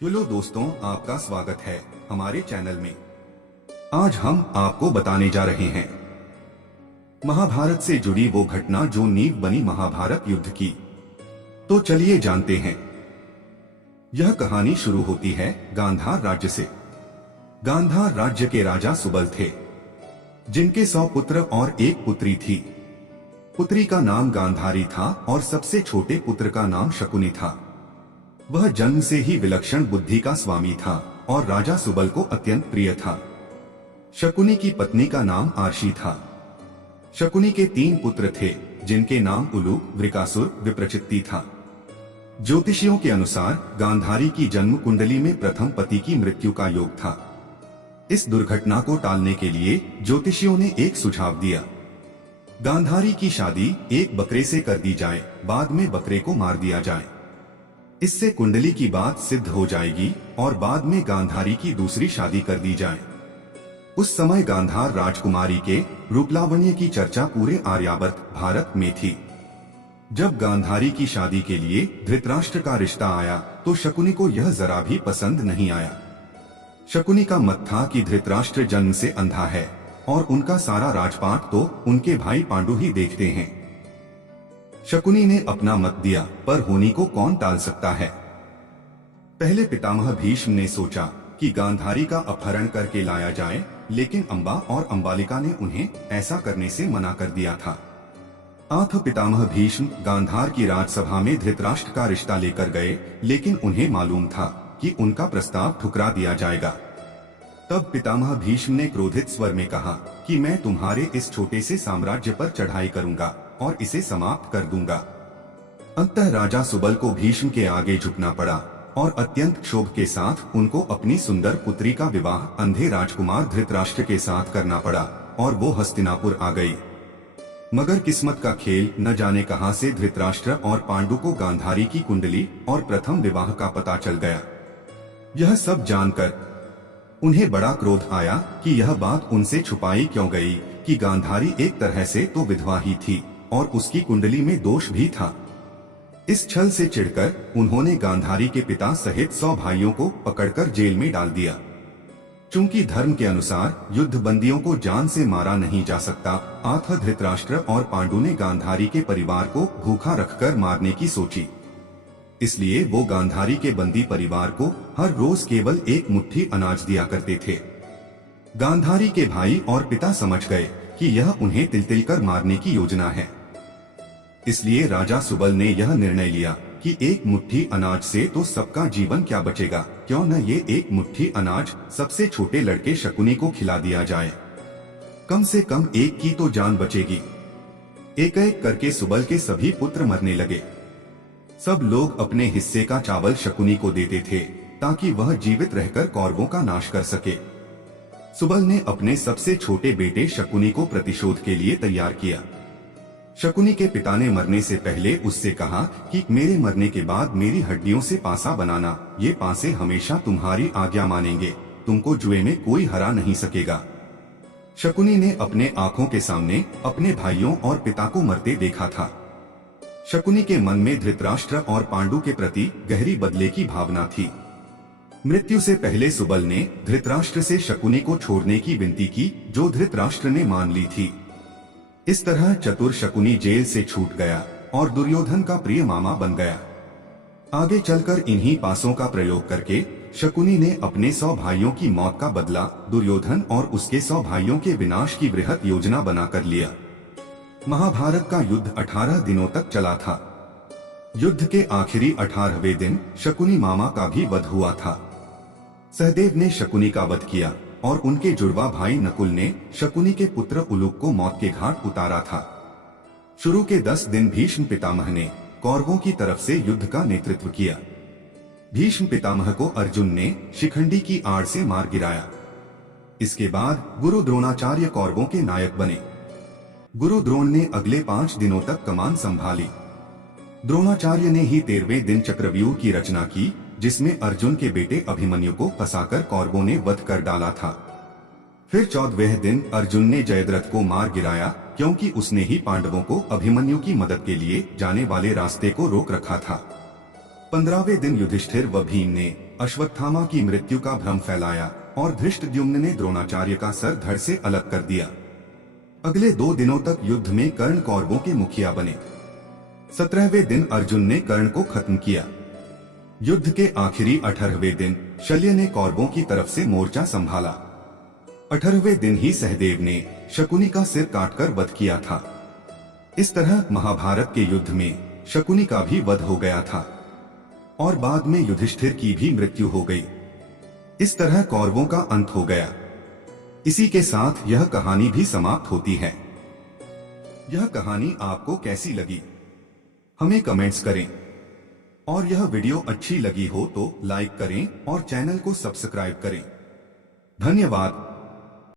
Hello दोस्तों, आपका स्वागत है हमारे चैनल में। आज हम आपको बताने जा रहे हैं महाभारत से जुड़ी वो घटना जो नींव बनी महाभारत युद्ध की। तो चलिए जानते हैं। यह कहानी शुरू होती है गांधार राज्य से। गांधार राज्य के राजा सुबल थे, जिनके 100 पुत्र और एक पुत्री थी। पुत्री का नाम गांधारी था और सबसे छोटे पुत्र का नाम शकुनी था। वह जन्म से ही विलक्षण बुद्धि का स्वामी था और राजा सुबल को अत्यंत प्रिय था। शकुनी की पत्नी का नाम आर्शी था। शकुनी के 3 पुत्र थे, जिनके नाम उलूक, वृकासुर, विप्रचित्ति था। ज्योतिषियों के अनुसार गांधारी की जन्म कुंडली में प्रथम पति की मृत्यु का योग था। इस दुर्घटना को टालने के लिए ज्योतिषियों ने एक सुझाव दिया। गांधारी की शादी एक बकरे से कर दी जाए, बाद में बकरे को मार दिया जाए। इससे कुंडली की बात सिद्ध हो जाएगी और बाद में गांधारी की दूसरी शादी कर दी जाए। उस समय गांधार राजकुमारी के रूपलावण्य की चर्चा पूरे आर्यावर्त भारत में थी। जब गांधारी की शादी के लिए धृतराष्ट्र का रिश्ता आया तो शकुनी को यह जरा भी पसंद नहीं आया। शकुनी का मत था कि धृतराष्ट्र जन्म से अंधा है और उनका सारा राजपाट तो उनके भाई पांडु ही देखते हैं। शकुनी ने अपना मत दिया, पर होनी को कौन टाल सकता है। पहले पितामह भीष्म ने सोचा कि गांधारी का अपहरण करके लाया जाए, लेकिन अंबा और अंबालिका ने उन्हें ऐसा करने से मना कर दिया था। आठ पितामह भीष्म गांधार की राजसभा में धृतराष्ट्र का रिश्ता लेकर गए, लेकिन उन्हें मालूम था कि उनका प्रस्ताव ठुकरा दिया जाएगा। तब पितामह भीष्म ने क्रोधित स्वर में कहा कि मैं तुम्हारे इस छोटे से साम्राज्य पर चढ़ाई करूंगा और इसे समाप्त कर दूंगा। अंततः राजा सुबल को भीष्म के आगे झुकना पड़ा और अत्यंत क्षोभ के साथ उनको अपनी सुंदर पुत्री का विवाह अंधे राजकुमार धृतराष्ट्र के साथ करना पड़ा और वो हस्तिनापुर आ गई। मगर किस्मत का खेल न जाने कहां से धृतराष्ट्र और पांडु को गांधारी की कुंडली और प्रथम विवाह का पता चल गया। यह सब जानकर उन्हें बड़ा क्रोध आया कि यह बात उनसे छुपाई क्यों गई कि गांधारी एक तरह से तो विधवा ही थी और उसकी कुंडली में दोष भी था। इस छल से चिढ़कर उन्होंने गांधारी के पिता सहित 100 भाइयों को पकड़कर जेल में डाल दिया। चूंकि धर्म के अनुसार युद्ध बंदियों को जान से मारा नहीं जा सकता, अतः धृतराष्ट्र और पांडु ने गांधारी के परिवार को भूखा रखकर मारने की सोची। इसलिए वो गांधारी के बंदी परिवार को हर रोज केवल एक मुट्ठी अनाज दिया करते थे। गांधारी के भाई और पिता समझ गए कि यह उन्हें तिल-तिल कर मारने की योजना है। इसलिए राजा सुबल ने यह निर्णय लिया कि एक मुट्ठी अनाज से तो सबका जीवन क्या बचेगा, क्यों न ये एक मुट्ठी अनाज सबसे छोटे लड़के शकुनी को खिला दिया जाए। कम से कम एक की तो जान बचेगी। एक एक करके सुबल के सभी पुत्र मरने लगे। सब लोग अपने हिस्से का चावल शकुनी को देते थे ताकि वह जीवित रहकर कौरवों का नाश कर सके। सुबल ने अपने सबसे छोटे बेटे शकुनी को प्रतिशोध के लिए तैयार किया। शकुनी के पिता ने मरने से पहले उससे कहा कि मेरे मरने के बाद मेरी हड्डियों से पासा बनाना, ये पासे हमेशा तुम्हारी आज्ञा मानेंगे, तुमको जुए में कोई हरा नहीं सकेगा। शकुनी ने अपने आंखों के सामने अपने भाइयों और पिता को मरते देखा था। शकुनी के मन में धृतराष्ट्र और पांडु के प्रति गहरी बदले की भावना थी। मृत्यु से पहले सुबल ने धृतराष्ट्र से शकुनी को छोड़ने की विनती की, जो धृतराष्ट्र ने मान ली थी। इस तरह चतुर शकुनी जेल से छूट गया और दुर्योधन का प्रिय मामा बन गया। आगे चलकर इन्हीं पासों का प्रयोग करके शकुनी ने अपने 100 भाइयों की मौत का बदला दुर्योधन और उसके 100 भाइयों के विनाश की बृहत योजना बनाकर लिया। महाभारत का युद्ध 18 दिनों तक चला था। युद्ध के आखिरी 18वें दिन शकुनी मामा का भी वध हुआ था। सहदेव ने शकुनी का वध किया और उनके जुड़वा भाई नकुल ने शकुनी के पुत्र उलूक को मौत के घाट उतारा था। शुरू के 10 दिन भीष्म पितामह ने कौरवों की तरफ से युद्ध का नेतृत्व किया। भीष्म पितामह को अर्जुन ने शिखंडी की आड़ से मार गिराया। इसके बाद गुरु द्रोणाचार्य कौरवों के नायक बने। गुरु द्रोण ने अगले 5 दिनों तक कमान संभाली। द्रोणाचार्य ने ही 13वें दिन चक्रव्यूह की रचना की, जिसमें अर्जुन के बेटे अभिमन्यु को फंसाकर कौरवों ने वध कर डाला था। फिर 14वें दिन अर्जुन ने जयद्रथ को मार गिराया, क्योंकि उसने ही पांडवों को अभिमन्यु की मदद के लिए जाने वाले रास्ते को रोक रखा था। 15वें दिन युधिष्ठिर व भीम ने अश्वत्थामा की मृत्यु का भ्रम फैलाया और धृष्टद्युम्न ने द्रोणाचार्य का सर धड़ से अलग कर दिया। अगले 2 दिनों तक युद्ध में कर्ण कौरवों के मुखिया बने। 17वें दिन अर्जुन ने कर्ण को खत्म किया। युद्ध के आखिरी 18वें दिन शल्य ने कौरवों की तरफ से मोर्चा संभाला। 18वें दिन ही सहदेव ने शकुनी का सिर काटकर वध किया था। इस तरह महाभारत के युद्ध में शकुनी का भी वध हो गया था और बाद में युधिष्ठिर की भी मृत्यु हो गई। इस तरह कौरवों का अंत हो गया। इसी के साथ यह कहानी भी समाप्त होती है। यह कहानी आपको कैसी लगी हमें कमेंट्स करें और यह वीडियो अच्छी लगी हो तो लाइक करें और चैनल को सब्सक्राइब करें। धन्यवाद।